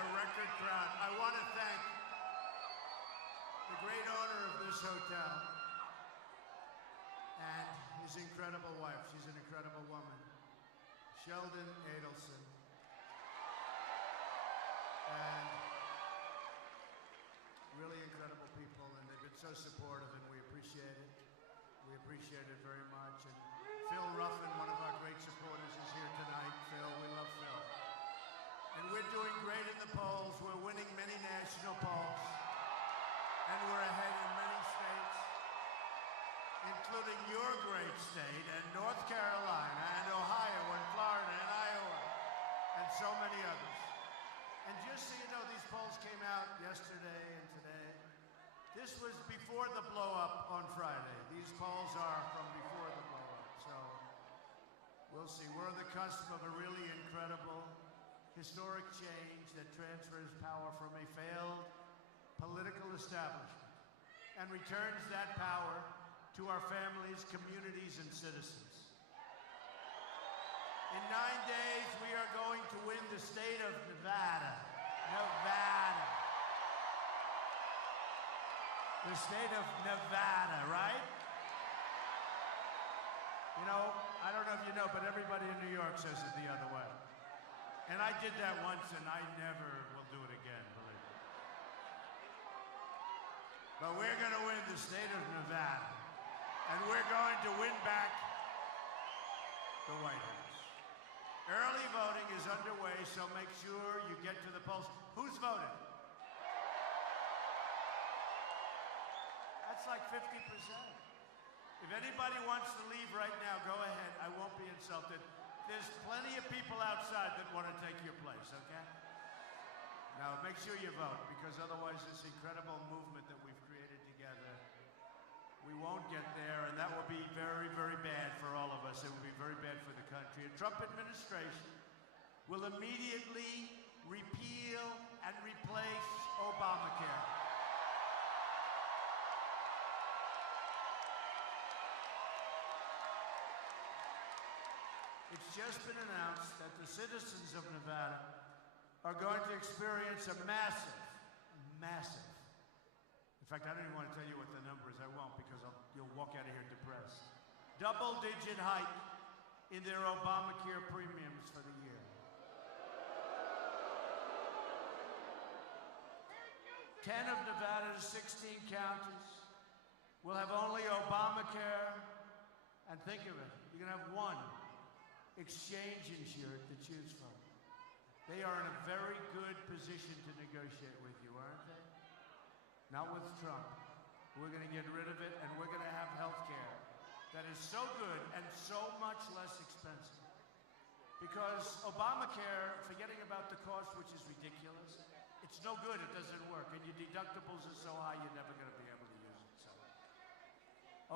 a record crowd. I want to thank the great owner of this hotel and his incredible wife. She's an incredible woman, Sheldon Adelson. And really incredible people, and they've been so supportive, and we appreciate it. We appreciate it very much. And Phil Ruffin, one of our great supporters, is here tonight. Phil, we love Phil. And we're doing great in the polls. We're winning many national polls. And we're ahead in many states, including your great state, and North Carolina, and Ohio, and Florida, and Iowa, and so many others. And just so you know, these polls came out yesterday and today. This was before the blow-up on Friday. These polls are from before the blow-up. So we'll see. We're on the cusp of a really incredible, historic change that transfers power from a failed political establishment and returns that power to our families, communities, and citizens. In 9 days, we are going to win the state of Nevada. Nevada. The state of Nevada, right? You know, I don't know if you know, but everybody in New York says it the other way. And I did that once, and I never will do it again, believe me. But we're going to win the state of Nevada. And we're going to win back the White House. Early voting is underway, so make sure you get to the polls. Who's voting? That's like 50%. If anybody wants to leave right now, go ahead. I won't be insulted. There's plenty of people outside that want to take your place, okay? Now, make sure you vote, because otherwise this incredible movement that we've created together, we won't get there, and that will be very, very bad for all of us. It will be very bad for the country. A Trump administration will immediately repeal and replace Obamacare. It's just been announced that the citizens of Nevada are going to experience a massive, in fact, I don't even want to tell you what the number is. I won't, because you'll walk out of here depressed. Double-digit hike in their Obamacare premiums for the year. 10 of Nevada's 16 counties will have only Obamacare, and think of it, you're going to have one exchange insured to choose from. They are in a very good position to negotiate with you, aren't they? Not with Trump. We're going to get rid of it, and we're going to have health care that is so good and so much less expensive. Because Obamacare, forgetting about the cost, which is ridiculous, it's no good, it doesn't work, and your deductibles are so high you're never going to be able to use it. So,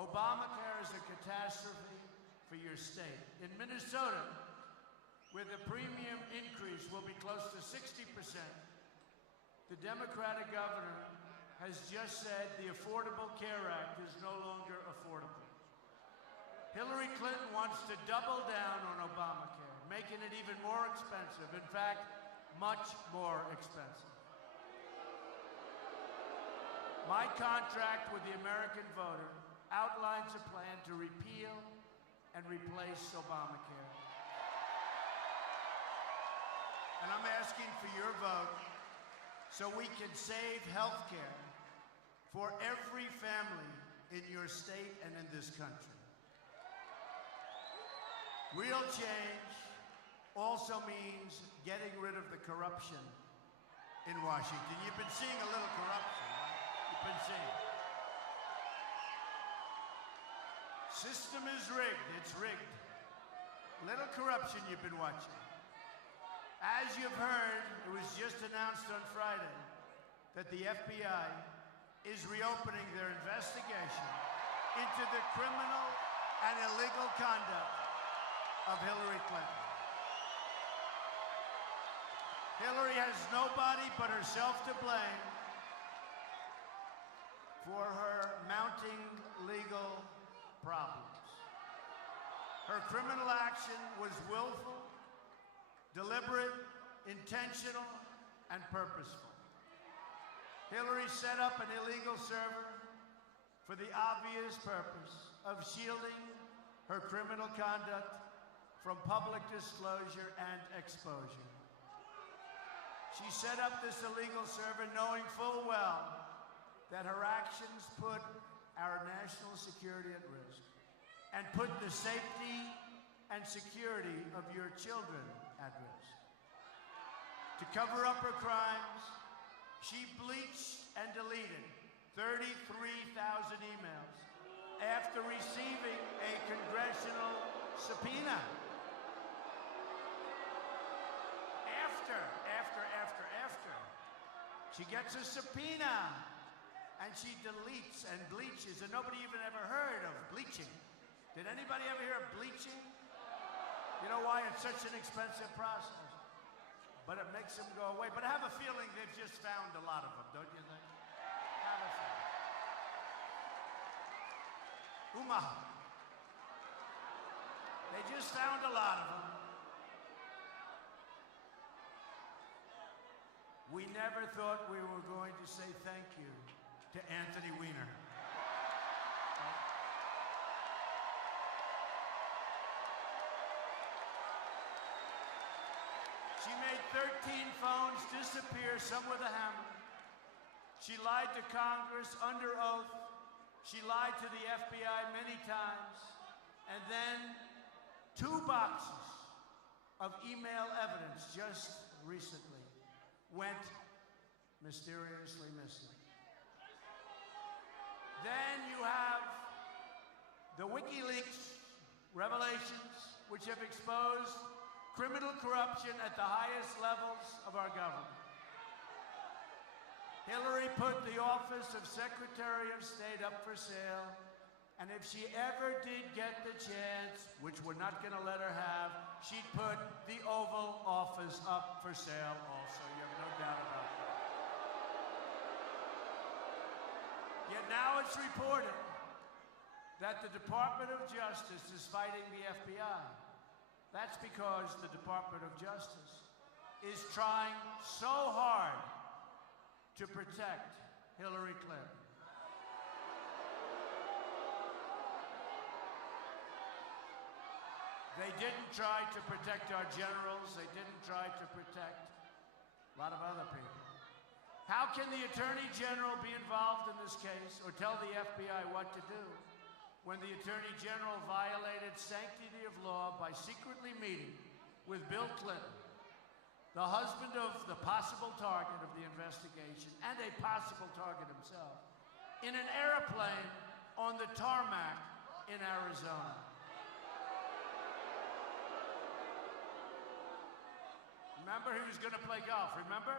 Obamacare is a catastrophe for your state. In Minnesota, where the premium increase will be close to 60%, the Democratic governor has just said the Affordable Care Act is no longer affordable. Hillary Clinton wants to double down on Obamacare, making it even more expensive. In fact, much more expensive. My contract with the American voter outlines a plan to repeal and replace Obamacare. And I'm asking for your vote so we can save health care for every family in your state and in this country. Real change also means getting rid of the corruption in Washington. You've been seeing a little corruption, right? You've been seeing. System is rigged. It's rigged. Little corruption you've been watching. As you've heard, it was just announced on Friday that the FBI is reopening their investigation into the criminal and illegal conduct of Hillary Clinton. Hillary has nobody but herself to blame for her mounting legal problems. Her criminal action was willful, deliberate, intentional, and purposeful. Hillary set up an illegal server for the obvious purpose of shielding her criminal conduct from public disclosure and exposure. She set up this illegal server knowing full well that her actions put our national security at risk and put the safety and security of your children at risk. To cover up her crimes, she bleached and deleted 33,000 emails after receiving a congressional subpoena. After. She gets a subpoena, and she deletes and bleaches, and nobody even ever heard of bleaching. Did anybody ever hear of bleaching? You know why? It's such an expensive process. But it makes them go away. But I have a feeling they've just found a lot of them, don't you think? Have a feeling. They just found a lot of them. We never thought we were going to say thank you to Anthony Weiner. She made 13 phones disappear, some with a hammer. She lied to Congress under oath. She lied to the FBI many times. And then 2 boxes of email evidence just recently went mysteriously missing. Then you have the WikiLeaks revelations, which have exposed criminal corruption at the highest levels of our government. Hillary put the office of Secretary of State up for sale, and if she ever did get the chance, which we're not going to let her have, she'd put the Oval Office up for sale also. You have no doubt about that. Yet now it's reported that the Department of Justice is fighting the FBI. That's because the Department of Justice is trying so hard to protect Hillary Clinton. They didn't try to protect our generals. They didn't try to protect a lot of other people. How can the Attorney General be involved in this case or tell the FBI what to do when the Attorney General violated sanctity of law by secretly meeting with Bill Clinton, the husband of the possible target of the investigation and a possible target himself, in an airplane on the tarmac in Arizona? Remember, he was going to play golf, remember?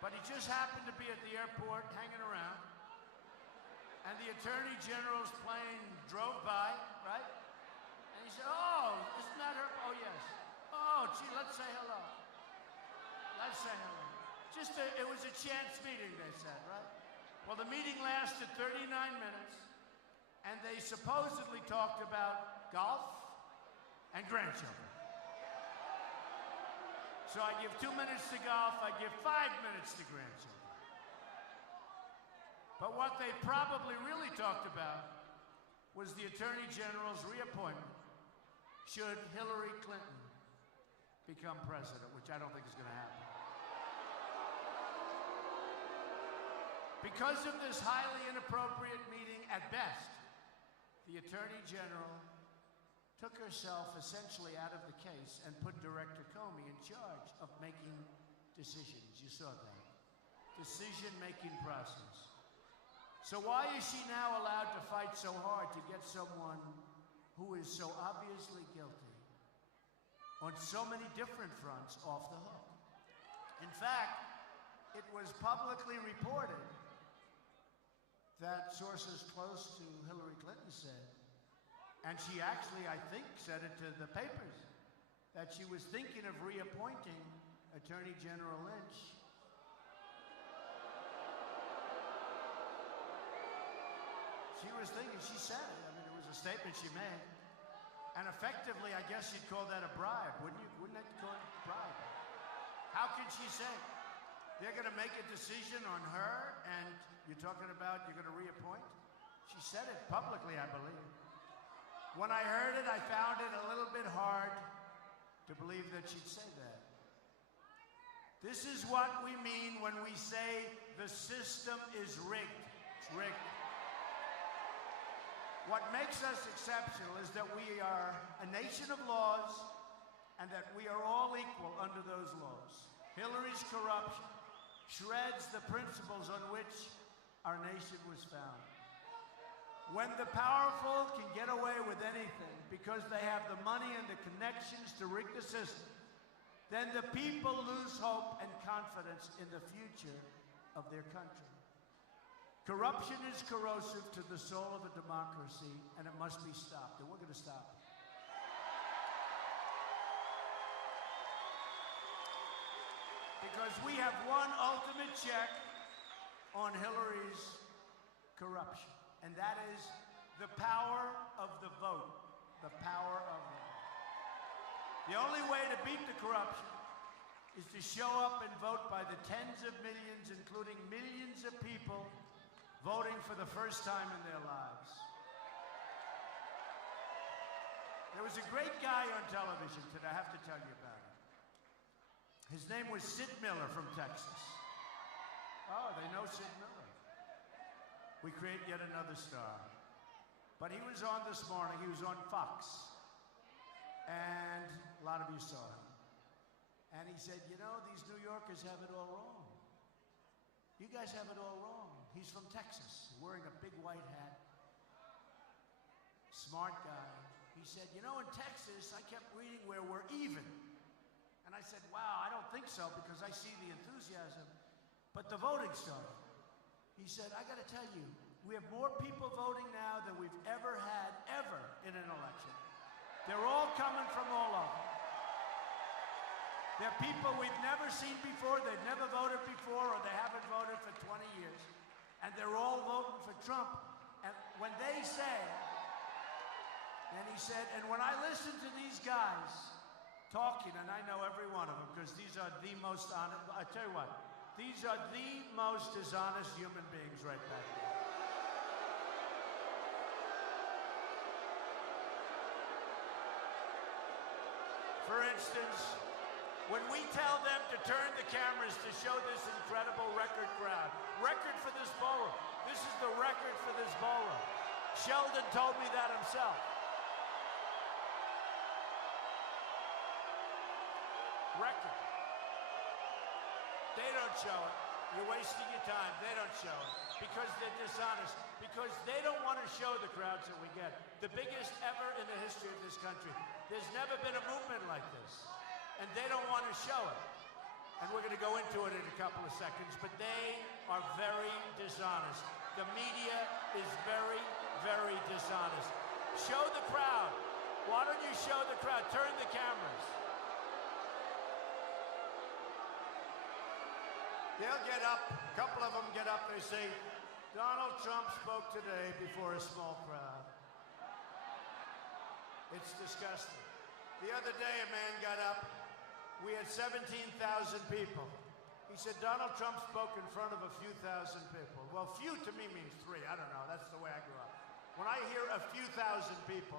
But he just happened to be at the airport hanging around, and the Attorney General's plane drove by, right? And he said, oh, isn't that her? Oh, yes. Oh, gee, let's say hello. Let's say hello. It was a chance meeting, they said, right? Well, the meeting lasted 39 minutes, and they supposedly talked about golf and grandchildren. So I give 2 minutes to golf, I give 5 minutes to grandchildren. But what they probably really talked about was the Attorney General's reappointment should Hillary Clinton become president, which I don't think is going to happen. Because of this highly inappropriate meeting at best, the Attorney General took herself essentially out of the case and put Director Comey in charge of making decisions. You saw that. Decision-making process. So why is she now allowed to fight so hard to get someone who is so obviously guilty on so many different fronts off the hook? In fact, it was publicly reported that sources close to Hillary Clinton said, and she actually, I think, said it to the papers, that she was thinking of reappointing Attorney General Lynch. She was thinking, she said it. I mean, it was a statement she made. And effectively, I guess you'd call that a bribe, wouldn't you? Wouldn't that call it a bribe? How can she say? They're going to make a decision on her, and you're talking about you're going to reappoint? She said it publicly, I believe. When I heard it, I found it a little bit hard to believe that she'd say that. This is what we mean when we say the system is rigged. It's rigged. What makes us exceptional is that we are a nation of laws and that we are all equal under those laws. Hillary's corruption shreds the principles on which our nation was founded. When the powerful can get away with anything because they have the money and the connections to rig the system, then the people lose hope and confidence in the future of their country. Corruption is corrosive to the soul of a democracy, and it must be stopped, and we're going to stop it. Because we have one ultimate check on Hillary's corruption, and that is the power of the vote. The power of the vote. The only way to beat the corruption is to show up and vote by the tens of millions, including millions of people voting for the first time in their lives. There was a great guy on television today, I have to tell you about him. His name was Sid Miller from Texas. Oh, they know Sid Miller. We create yet another star. But he was on this morning, he was on Fox. And a lot of you saw him. And he said, you know, these New Yorkers have it all wrong. You guys have it all wrong. He's from Texas, wearing a big white hat. Smart guy. He said, you know, in Texas, I kept reading where we're even. And I said, wow, I don't think so because I see the enthusiasm. But the voting started. He said, I got to tell you, we have more people voting now than we've ever had, ever, in an election. They're all coming from all over. They're people we've never seen before, they've never voted before, or they haven't voted for 20 years. And they're all voting for Trump. And when they say, and he said, and when I listen to these guys talking, and I know every one of them, because these are the most honest, I tell you what, these are the most dishonest human beings right back there. For instance, when we tell them to turn the cameras to show this incredible record crowd, record for this ballroom. This is the record for this ballroom. Sheldon told me that himself. Record. They don't show it. You're wasting your time. They don't show it because they're dishonest. Because they don't want to show the crowds that we get. The biggest ever in the history of this country. There's never been a movement like this. And they don't want to show it. And we're going to go into it in a couple of seconds. But they are very dishonest. The media is very, very dishonest. Show the crowd. Why don't you show the crowd? Turn the cameras. They'll get up, a couple of them get up, they say, Donald Trump spoke today before a small crowd. It's disgusting. The other day a man got up, we had 17,000 people. He said, Donald Trump spoke in front of a few thousand people. Well, few to me means 3, I don't know, that's the way I grew up. When I hear a few thousand people,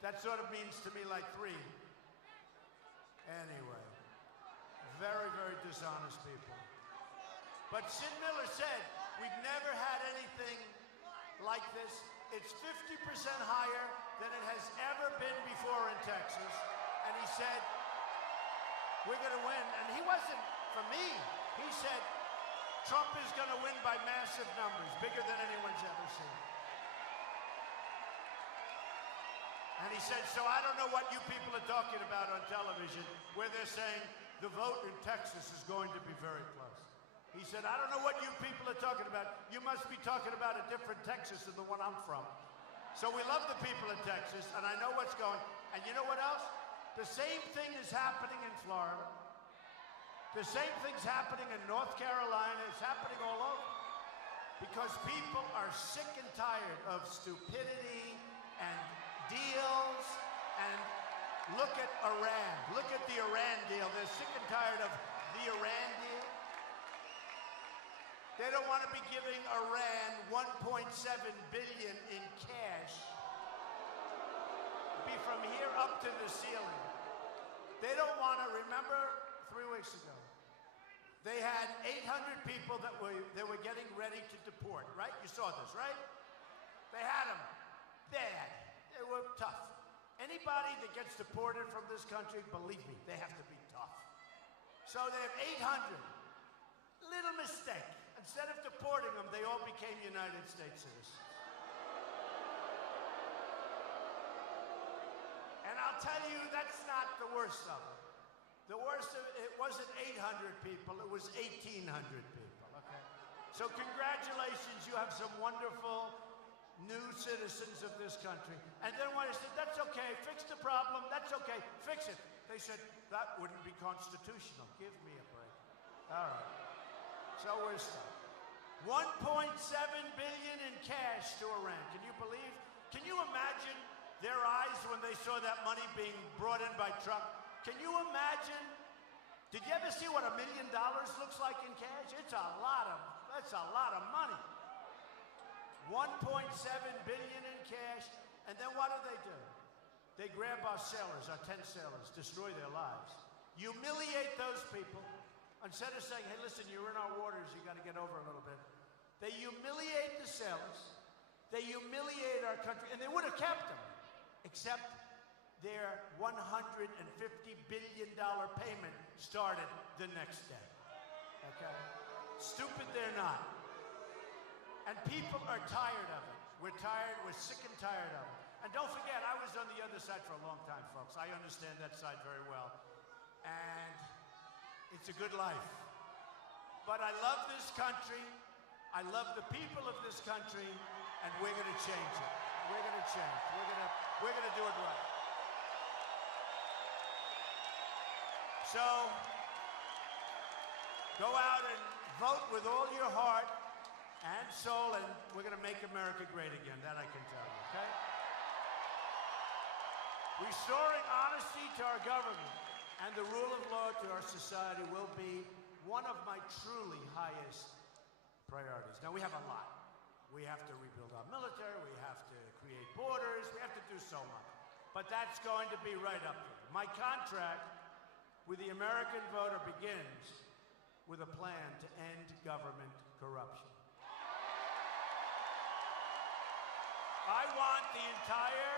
that sort of means to me like 3. Anyway, very, very dishonest people. But Sid Miller said, we've never had anything like this. It's 50% higher than it has ever been before in Texas. And he said, we're going to win. And he wasn't for me. He said, Trump is going to win by massive numbers, bigger than anyone's ever seen. And he said, so I don't know what you people are talking about on television, where they're saying the vote in Texas is going to be very close. He said, I don't know what you people are talking about. You must be talking about a different Texas than the one I'm from. So we love the people in Texas, and I know what's going. And you know what else? The same thing is happening in Florida. The same thing's happening in North Carolina. It's happening all over. Because people are sick and tired of stupidity and deals. And look at Iran. Look at the Iran deal. They're sick and tired of the Iran deal. They don't want to be giving Iran $1.7 billion in cash. Be from here up to the ceiling. They don't want to, remember 3 weeks ago, they had 800 people that they were getting ready to deport, right? You saw this, right? They had them bad. They were tough. Anybody that gets deported from this country, believe me, they have to be tough. So they have 800. Little mistake. Instead of deporting them, they all became United States citizens. And I'll tell you, that's not the worst of it. The worst of it wasn't 800 people, it was 1,800 people, okay? So congratulations, you have some wonderful new citizens of this country. And then when I said, that's okay, fix the problem, that's okay, fix it. They said, that wouldn't be constitutional. Give me a break. All right. So we're stuck. $1.7 billion in cash to Iran. Can you believe? Can you imagine their eyes when they saw that money being brought in by truck? Can you imagine? Did you ever see what $1 million looks like in cash? That's a lot of money. $1.7 billion in cash, and then what do? They grab our sailors, our 10 sailors, destroy their lives, humiliate those people. Instead of saying, hey, listen, you're in our waters, you got to get over a little bit. They humiliate the sailors, they humiliate our country, and they would have kept them, except their $150 billion payment started the next day. Okay? Stupid they're not. And people are tired of it. We're tired, we're sick and tired of it. And don't forget, I was on the other side for a long time, folks. I understand that side very well. And it's a good life. But I love this country. I love the people of this country, and we're going to change it. We're going to change. We're going to do it right. So, go out and vote with all your heart and soul, and we're going to make America great again. That I can tell you, okay? Restoring honesty to our government and the rule of law to our society will be one of my truly highest priorities. Now, we have a lot. We have to rebuild our military, we have to create borders, we have to do so much. But that's going to be right up there. My contract with the American voter begins with a plan to end government corruption. I want the entire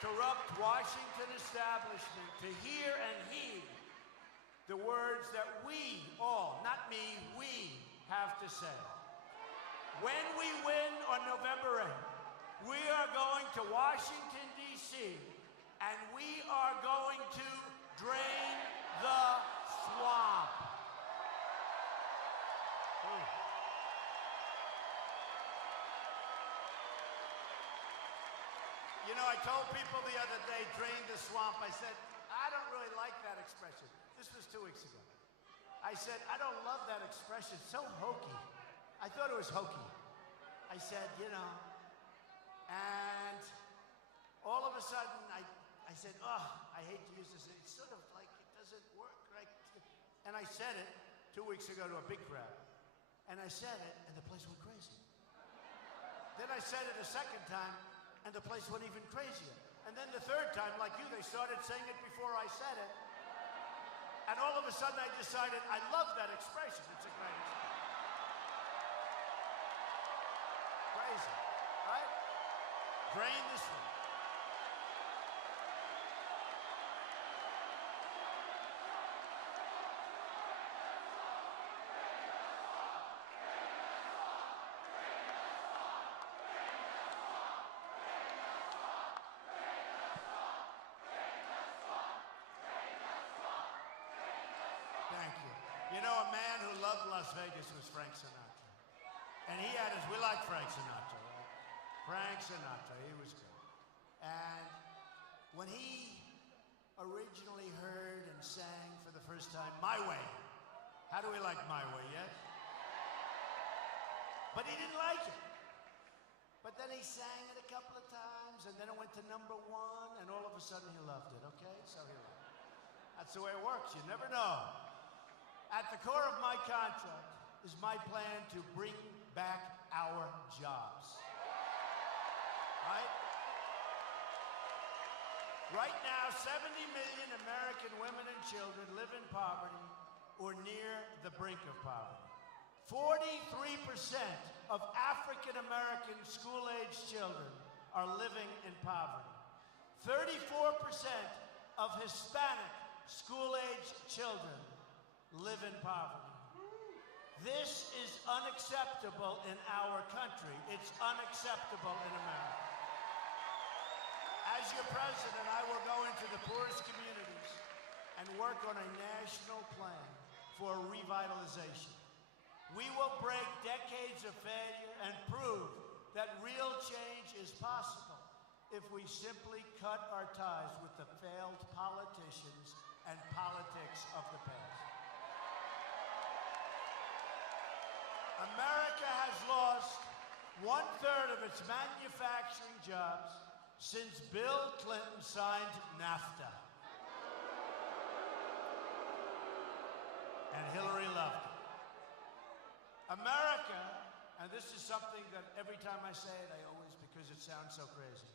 corrupt Washington establishment to hear and heed the words that we all, not me, we have to say. When we win on November 8th, we are going to Washington, D.C., and we are going to drain the swamp. You know, I told people the other day, drain the swamp. I said, I don't really like that expression. This was 2 weeks ago. I said, I don't love that expression. It's so hokey. I thought it was hokey. I said, you know, and all of a sudden, I said, oh, I hate to use this. It's sort of like it doesn't work, right? And I said it 2 weeks ago to a big crowd. And I said it, and the place went crazy. Then I said it a second time, and the place went even crazier. And then the third time, like you, they started saying it before I said it. And all of a sudden, I decided I love that expression. It's a great expression. Crazy, right? Drain the swamp. Thank you. You know, a man who loved Las Vegas was Frank Sinatra. And he had his, we like Frank Sinatra, right? Frank Sinatra, he was good. And when he originally heard and sang for the first time, My Way. How do we like My Way, yes? But he didn't like it. But then he sang it a couple of times, and then it went to #1, and all of a sudden he loved it, okay? So he loved it. That's the way it works, you never know. At the core of my contract is my plan to bring back our jobs. Right? Right now, 70 million American women and children live in poverty or near the brink of poverty. 43% of African American school-aged children are living in poverty. 34% of Hispanic school-aged children live in poverty. This is unacceptable in our country. It's unacceptable in America. As your president, I will go into the poorest communities and work on a national plan for revitalization. We will break decades of failure and prove that real change is possible if we simply cut our ties with the failed politicians and politics of the past. America has lost 1/3 of its manufacturing jobs since Bill Clinton signed NAFTA. And Hillary loved it. America, and this is something that every time I say it, I always, because it sounds so crazy,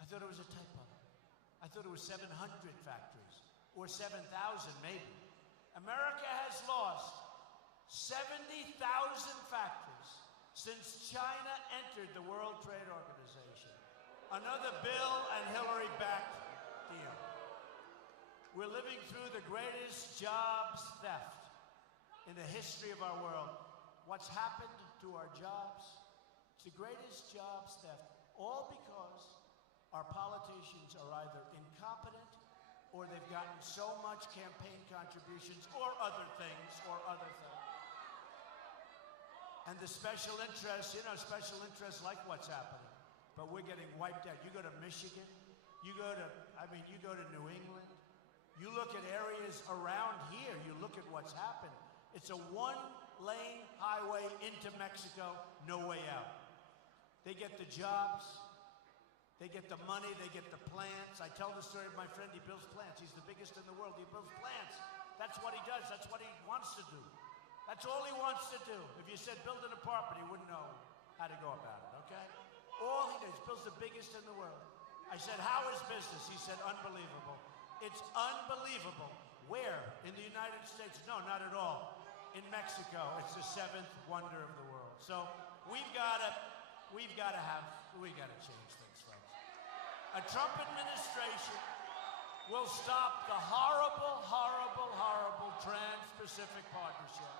I thought it was a typo. I thought it was 700 factories, or 7,000 maybe. America has lost 70,000 factories since China entered the World Trade Organization. Another Bill and Hillary-backed deal. We're living through the greatest jobs theft in the history of our world. What's happened to our jobs? It's the greatest jobs theft, all because our politicians are either incompetent or they've gotten so much campaign contributions or other things. And the special interests, special interests like what's happening. But we're getting wiped out. You go to Michigan, you go to New England, you look at areas around here, you look at what's happened. It's a one-lane highway into Mexico, no way out. They get the jobs, they get the money, they get the plants. I tell the story of my friend, he builds plants. He's the biggest in the world. He builds plants. That's what he does. That's what he wants to do. That's all he wants to do. If you said build an apartment, he wouldn't know how to go about it, okay? All he does, builds the biggest in the world. I said, how is business? He said, unbelievable. It's unbelievable. Where? In the United States? No, not at all. In Mexico, it's the 7th wonder of the world. So we've got to change things, folks. A Trump administration will stop the horrible, horrible, horrible Trans-Pacific Partnership.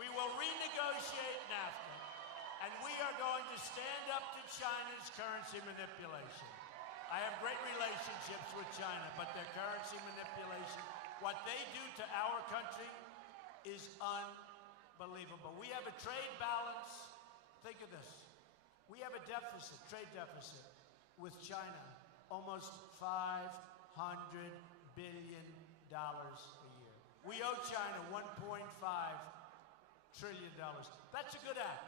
We will renegotiate NAFTA, and we are going to stand up to China's currency manipulation. I have great relationships with China, but their currency manipulation, what they do to our country is unbelievable. We have a trade balance. Think of this. We have a deficit, trade deficit, with China, almost $500 billion a year. We owe China $1.5 trillion. That's a good act.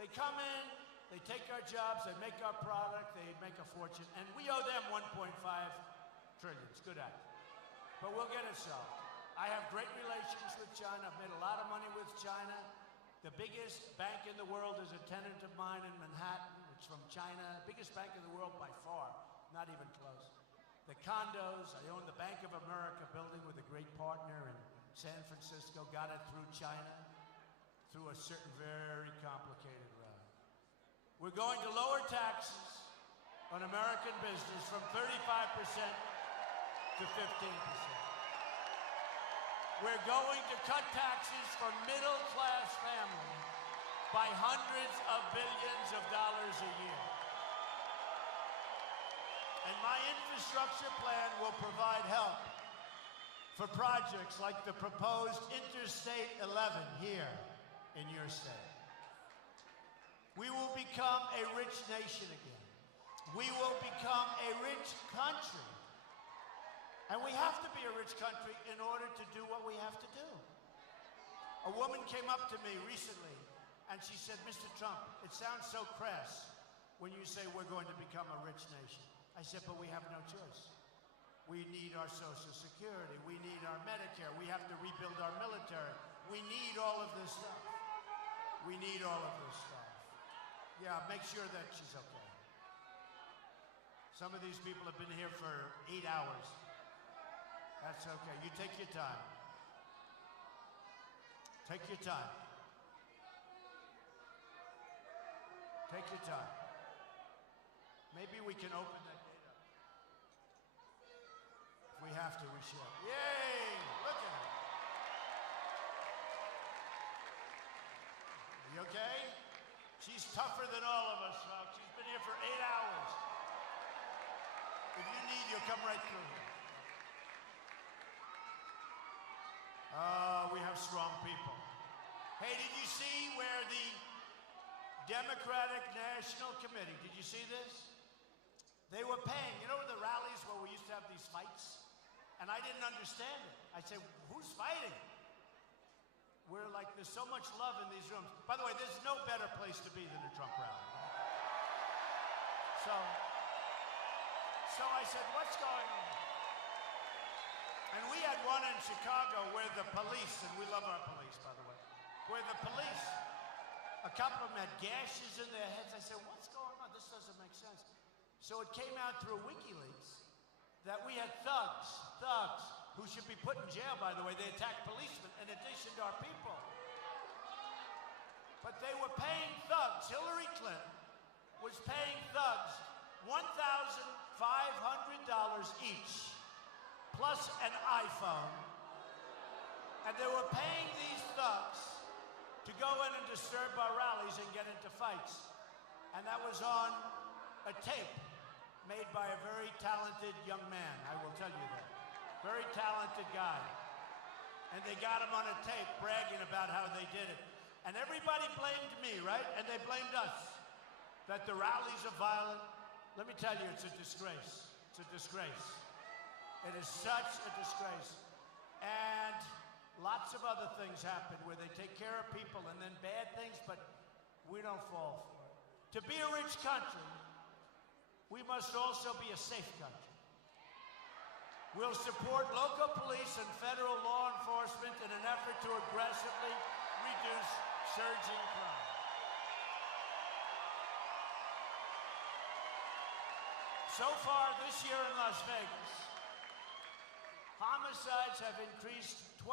They come in, they take our jobs, they make our product, they make a fortune, and we owe them $1.5 trillion. It's a good act. But we'll get it solved. I have great relations with China. I've made a lot of money with China. The biggest bank in the world is a tenant of mine in Manhattan. It's from China. Biggest bank in the world by far. Not even close. The condos, I own the Bank of America building with a great partner in San Francisco. Got it through China, through a certain very complicated route. We're going to lower taxes on American business from 35% to 15%. We're going to cut taxes for middle-class families by hundreds of billions of dollars a year. And my infrastructure plan will provide help for projects like the proposed Interstate 11 here in your state. We will become a rich nation again. We will become a rich country. And we have to be a rich country in order to do what we have to do. A woman came up to me recently and she said, Mr. Trump, it sounds so crass when you say we're going to become a rich nation. I said, but we have no choice. We need our Social Security. We need our Medicare. We have to rebuild our military. We need all of this stuff. We need all of this stuff. Yeah, make sure that she's okay. Some of these people have been here for 8 hours. That's okay. You take your time. Take your time. Take your time. Maybe we can open that gate up. If we have to, we should. Yay! Look at her. Are you okay? She's tougher than all of us, folks. She's been here for 8 hours. If you need, you'll come right through here. Oh, we have strong people. Hey, did you see where the Democratic National Committee, did you see this? They were paying, you know the rallies where we used to have these fights? And I didn't understand it. I said, who's fighting? We're like, there's so much love in these rooms. By the way, there's no better place to be than a Trump rally. So I said, what's going on? And we had one in Chicago where the police, and we love our police, by the way, where the police, a couple of them had gashes in their heads. I said, what's going on? This doesn't make sense. So it came out through WikiLeaks that we had thugs, who should be put in jail, by the way. They attacked policemen in addition to our people. But they were paying thugs. Hillary Clinton was paying thugs $1,500 each, plus an iPhone. And they were paying these thugs to go in and disturb our rallies and get into fights. And that was on a tape made by a very talented young man, I will tell you that. Very talented guy. And they got him on a tape bragging about how they did it. And everybody blamed me, right? And they blamed us. That the rallies are violent. Let me tell you, it's a disgrace. It's a disgrace. It is such a disgrace. And lots of other things happen where they take care of people and then bad things, but we don't fall for it. To be a rich country, we must also be a safe country. We'll support local police and federal law enforcement in an effort to aggressively reduce surging crime. So far this year in Las Vegas, homicides have increased 27%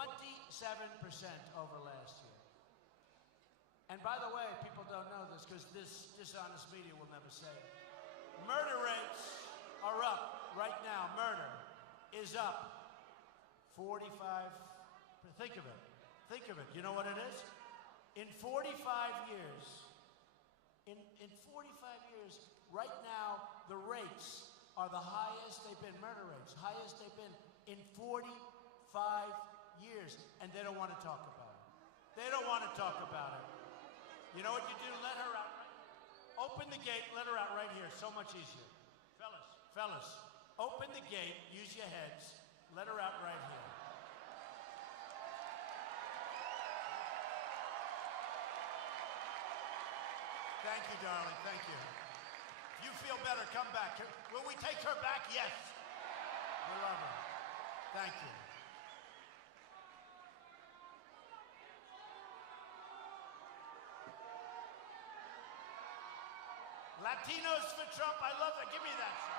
over last year. And by the way, people don't know this because this dishonest media will never say it. Murder rates are up right now. Murder is up 45. Think of it. Think of it. You know what it is? In 45 years, in 45 years, right now, the rates are the highest they've been, murder rates, highest they've been in 45 years. And they don't want to talk about it. They don't want to talk about it. You know what you do? Let her out. Open the gate, let her out right here. So much easier. Fellas, open the gate, use your heads, let her out right here. Thank you, darling, thank you. If you feel better, come back. Will we take her back? Yes. We love her. Thank you. Latinos for Trump, I love that. Give me that song.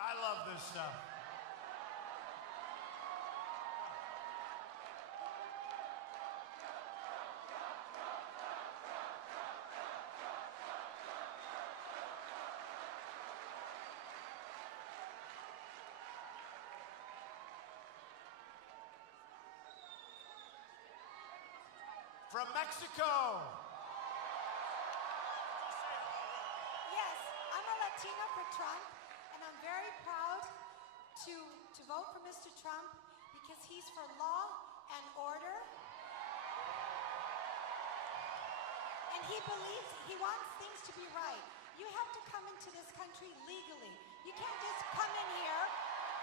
I love this stuff. From Mexico. Yes, I'm a Latina for Trump, and I'm very proud to vote for Mr. Trump because he's for law and order. And he believes, he wants things to be right. You have to come into this country legally. You can't just come in here,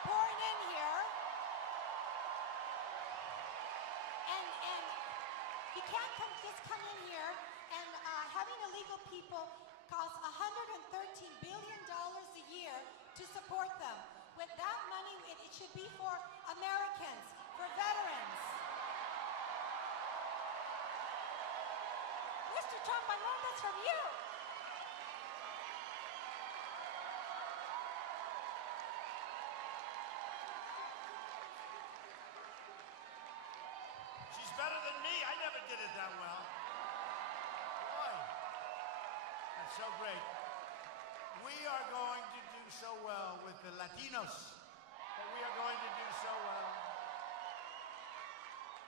pouring in here, and you can't just come in here and having illegal people costs $113 billion a year to support them. With that money, it should be for Americans, for veterans. Mr. Trump, I learned this from you. She's better than me. I never did it that well. Boy, that's so great. We are going to do so well with the Latinos. But we are going to do so well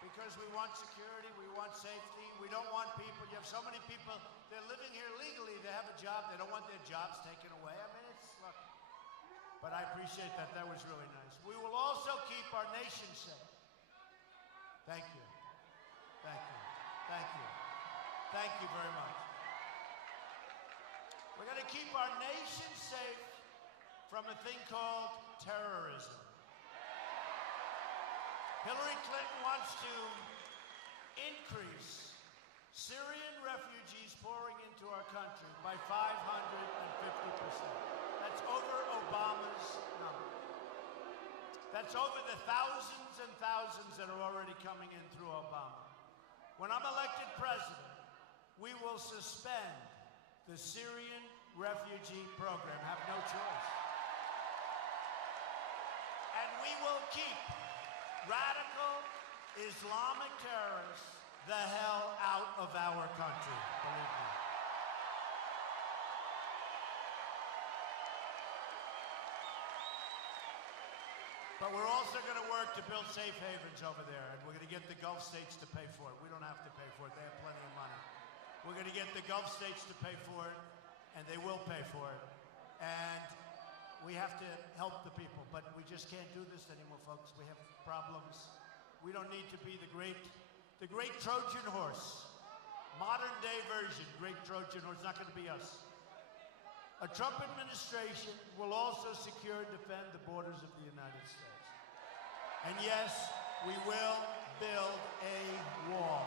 because we want security, we want safety, we don't want people. You have so many people, they're living here legally, they have a job, they don't want their jobs taken away. I mean, it's, look. But I appreciate that. That was really nice. We will also keep our nation safe. Thank you. Thank you. Thank you. Thank you very much. We're going to keep our nation safe from a thing called terrorism. Hillary Clinton wants to increase Syrian refugees pouring into our country by 550%. That's over Obama's number. That's over the thousands and thousands that are already coming in through Obama. When I'm elected president, we will suspend the Syrian refugee program. Have no choice. And we will keep radical Islamic terrorists the hell out of our country, believe me. But we're also going to work to build safe havens over there, and we're going to get the Gulf states to pay for it. We don't have to pay for it. They have plenty of money. We're going to get the Gulf states to pay for it, and they will pay for it. And we have to help the people, but we just can't do this anymore, folks. We have problems. We don't need to be the great Trojan horse. Modern day version, great Trojan horse, not going to be us. A Trump administration will also secure and defend the borders of the United States. And yes, we will build a wall.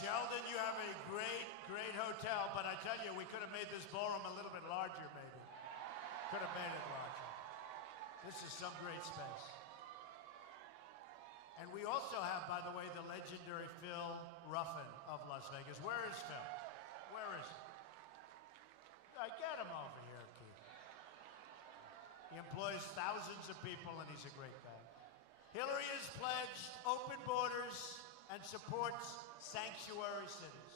Sheldon, you have a great, great hotel, but I tell you, we could have made this ballroom a little bit larger, maybe. Could have made it larger. This is some great space. And we also have, by the way, the legendary Phil Ruffin of Las Vegas. Where is Phil? Where is he? Get him over here, Keith. He employs thousands of people, and he's a great guy. Hillary has pledged open borders and supports sanctuary cities.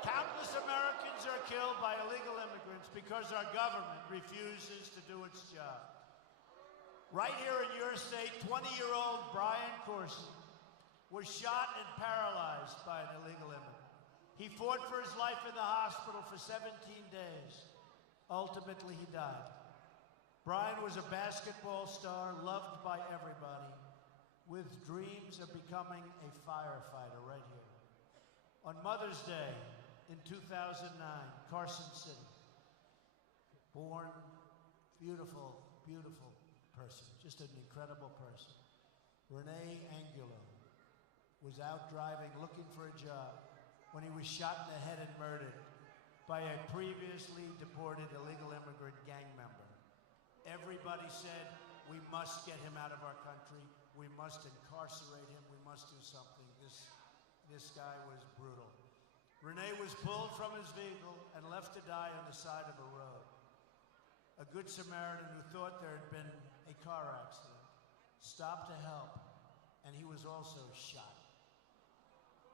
Countless Americans are killed by illegal immigrants because our government refuses to do its job. Right here in your state, 20-year-old Brian Corsi was shot and paralyzed by an illegal immigrant. He fought for his life in the hospital for 17 days. Ultimately, he died. Brian was a basketball star, loved by everybody, with dreams of becoming a firefighter right here. On Mother's Day in 2009, Carson City, born, beautiful, beautiful person, just an incredible person. Renee Angulo was out driving, looking for a job, when he was shot in the head and murdered by a previously deported illegal immigrant gang member. Everybody said, we must get him out of our country. We must incarcerate him. We must do something. This guy was brutal. Renee was pulled from his vehicle and left to die on the side of a road. A good Samaritan who thought there had been a car accident stopped to help and he was also shot.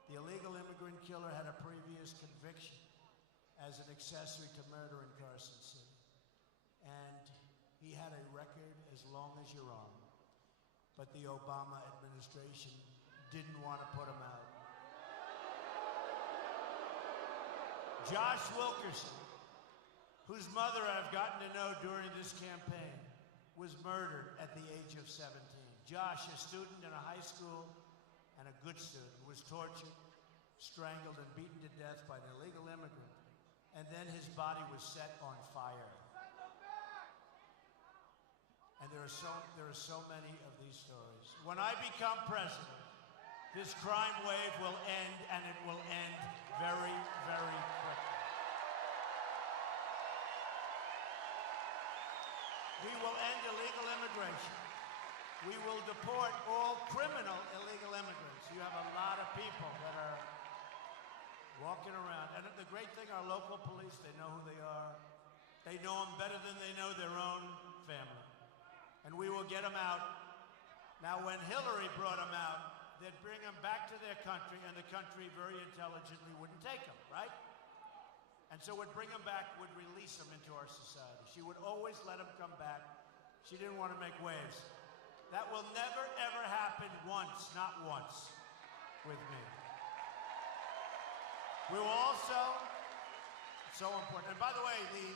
The illegal immigrant killer had a previous conviction as an accessory to murder in Carson City. And he had a record as long as your arm. But the Obama administration didn't want to put him out. Josh Wilkerson, whose mother I've gotten to know during this campaign, was murdered at the age of 17. Josh, a student in a high school and a good student, was tortured, strangled, and beaten to death by an illegal immigrant. And then his body was set on fire. And there are so many of these stories. When I become president, this crime wave will end, and it will end very, very quickly. We will end illegal immigration. We will deport all criminal illegal immigrants. You have a lot of people that are walking around. And the great thing, our local police, they know who they are. They know them better than they know their own family. And we will get them out. Now, when Hillary brought them out, they'd bring them back to their country, and the country very intelligently wouldn't take them, right? And so would bring them back, would release them into our society. She would always let them come back. She didn't want to make waves. That will never, ever happen once, not once, with me. We will also, so important, and by the way, the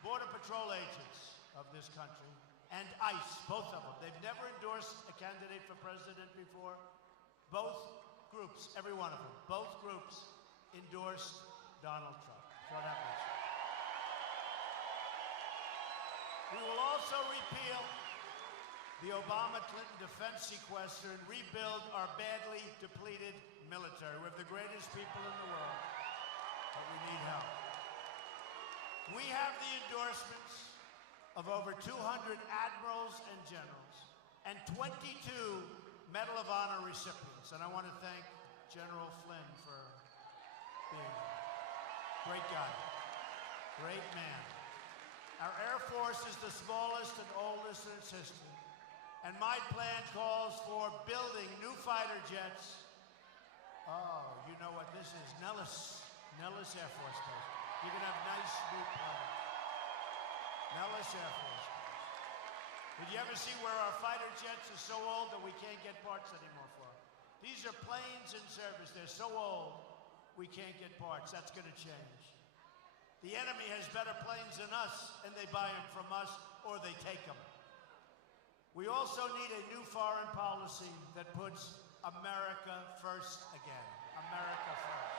Border Patrol agents of this country and ICE, both of them, they've never endorsed a candidate for president before. Both groups, every one of them, both groups endorsed Donald Trump. So that was. We will also repeal the Obama-Clinton defense sequester and rebuild our badly depleted military. We have the greatest people in the world, but we need help. We have the endorsements of over 200 admirals and generals and 22 Medal of Honor recipients. And I want to thank General Flynn for being here. Great guy, great man. Our Air Force is the smallest and oldest in its history. And my plan calls for building new fighter jets. Oh, you know what this is? Nellis Air Force Base. You can have nice new planes. Nellis Air Force Base. Did you ever see where our fighter jets are so old that we can't get parts anymore for? These are planes in service. They're so old, we can't get parts. That's going to change. The enemy has better planes than us, and they buy them from us, or they take them. We also need a new foreign policy that puts America first again. America first.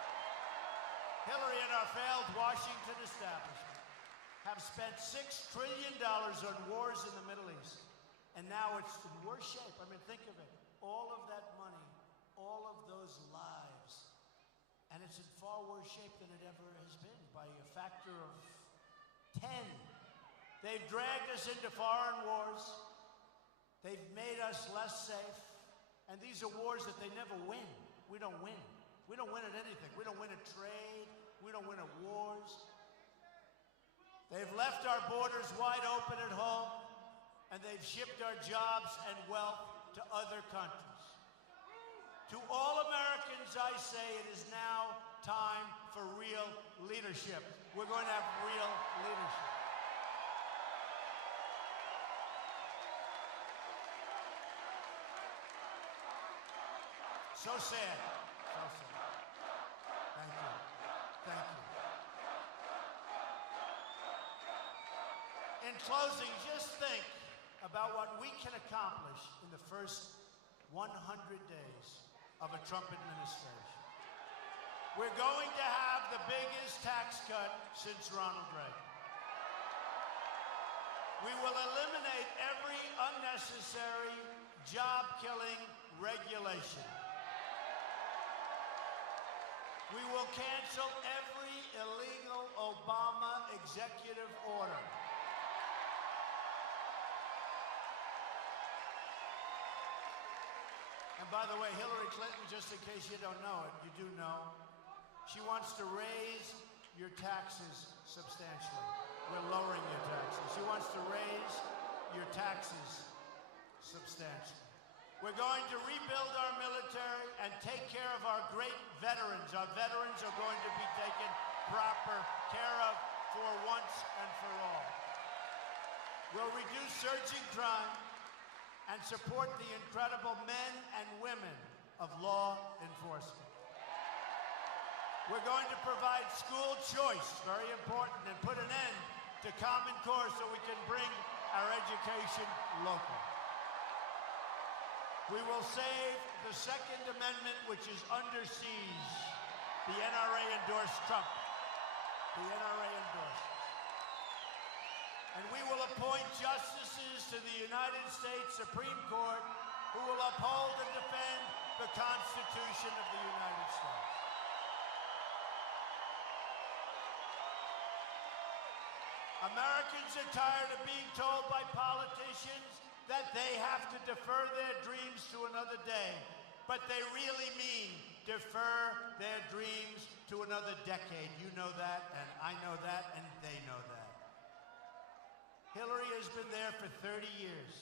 Hillary and our failed Washington establishment have spent $6 trillion on wars in the Middle East. And now it's in worse shape. I mean, think of it. All of that money, all of those lives, and it's in far worse shape than it ever has been by a factor of 10. They've dragged us into foreign wars. They've made us less safe. And these are wars that they never win. We don't win. We don't win at anything. We don't win at trade. We don't win at wars. They've left our borders wide open at home, and they've shipped our jobs and wealth to other countries. To all Americans, I say it is now time for real leadership. We're going to have real leadership. So sad. So sad. Thank you. Thank you. In closing, just think about what we can accomplish in the first 100 days of a Trump administration. We're going to have the biggest tax cut since Ronald Reagan. We will eliminate every unnecessary job-killing regulation. We will cancel every illegal Obama executive order. And by the way, Hillary Clinton, just in case you don't know it, you do know, she wants to raise your taxes substantially. We're lowering your taxes. She wants to raise your taxes substantially. We're going to rebuild our military and take care of our great veterans. Our veterans are going to be taken proper care of for once and for all. We'll reduce surging crime and support the incredible men and women of law enforcement. We're going to provide school choice, very important, and put an end to Common Core so we can bring our education local. We will save the Second Amendment, which is under siege. The NRA endorsed Trump. The NRA endorsed. And we will appoint justices to the United States Supreme Court who will uphold and defend the Constitution of the United States. Americans are tired of being told by politicians that they have to defer their dreams to another day. But they really mean defer their dreams to another decade. You know that, and I know that, and they know that. Hillary has been there for 30 years,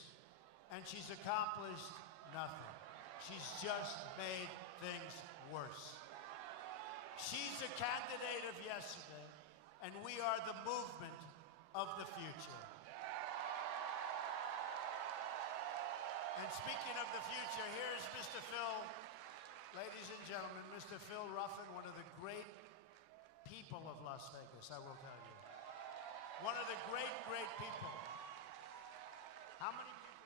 and she's accomplished nothing. She's just made things worse. She's a candidate of yesterday, and we are the movement of the future. And speaking of the future, here's Mr. Phil, ladies and gentlemen, Mr. Phil Ruffin, one of the great people of Las Vegas, I will tell you. One of the great, great people. How many people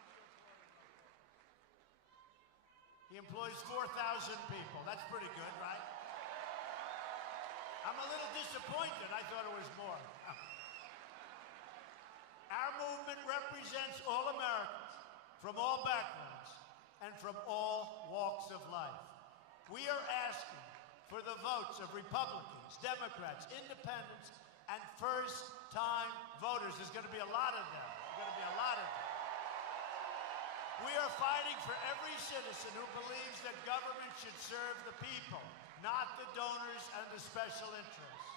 he employs? He employs 4,000 people. That's pretty good, right? I'm a little disappointed. I thought it was more. Our movement represents all Americans from all backgrounds and from all walks of life. We are asking for the votes of Republicans, Democrats, Independents, and first-time voters. There's going to be a lot of them. There's going to be a lot of them. We are fighting for every citizen who believes that government should serve the people, not the donors and the special interests.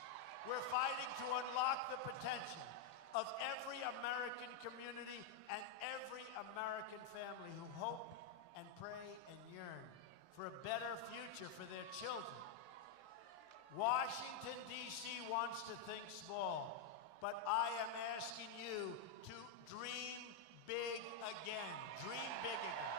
We're fighting to unlock the potential of every American community and every American family who hope and pray and yearn for a better future for their children. Washington, D.C. wants to think small, but I am asking you to dream big again. Dream big again.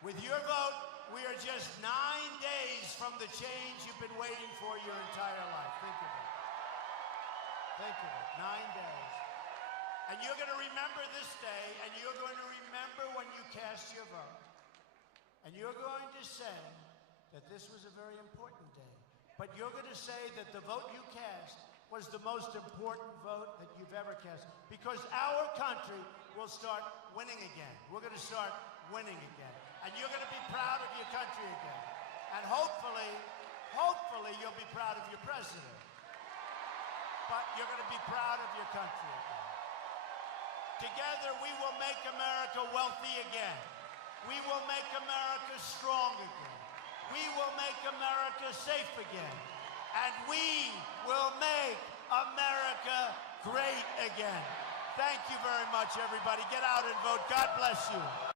With your vote, we are just 9 days from the change you've been waiting for your entire life. Think of it. Think of it. 9 days. And you're going to remember this day, and you're going to remember when you cast your vote. And you're going to say that this was a very important day. But you're going to say that the vote you cast was the most important vote that you've ever cast. Because our country will start winning again. We're going to start winning again. And you're going to be proud of your country again. And hopefully, you'll be proud of your president. But you're going to be proud of your country again. Together, we will make America wealthy again. We will make America strong again. We will make America safe again. And we will make America great again. Thank you very much, everybody. Get out and vote. God bless you.